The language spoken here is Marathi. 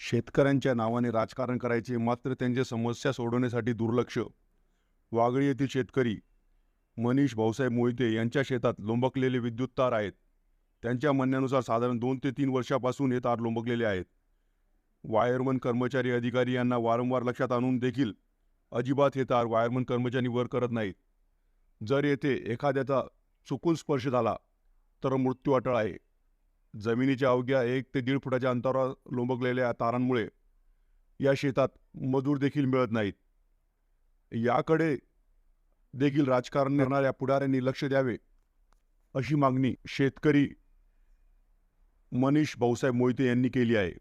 शेतकऱ्यांच्या नावाने राजकारण करायचे, मात्र त्यांच्या समस्या सोडवण्यासाठी दुर्लक्ष. वागळी येथील शेतकरी मनीष भाऊसाहेब मोहिते यांच्या शेतात लोंबकलेले विद्युत तार आहेत. त्यांच्या म्हणण्यानुसार साधारण 2 ते 3 वर्षापासून हे तार लोंबकलेले आहेत. वायरमन कर्मचारी अधिकारी यांना वारंवार लक्षात आणून देखील अजिबात हे तार वायरमन कर्मचारी वर करत नाहीत. जर येथे एखाद्याचा चुकून स्पर्श झाला तर मृत्यू अटळ आहे. जमिनीच्या अवघ्या 1 ते 1.5 फुटाच्या अंतरावर लोंबकलेल्या तारांमुळे या शेतात मजूर देखील मिळत नाहीत. याकडे देखील राजकारण करणाऱ्या पुढाऱ्यांनी लक्ष द्यावे, अशी मागणी शेतकरी मनीष भाऊसाहेब मोहिते यांनी केली आहे.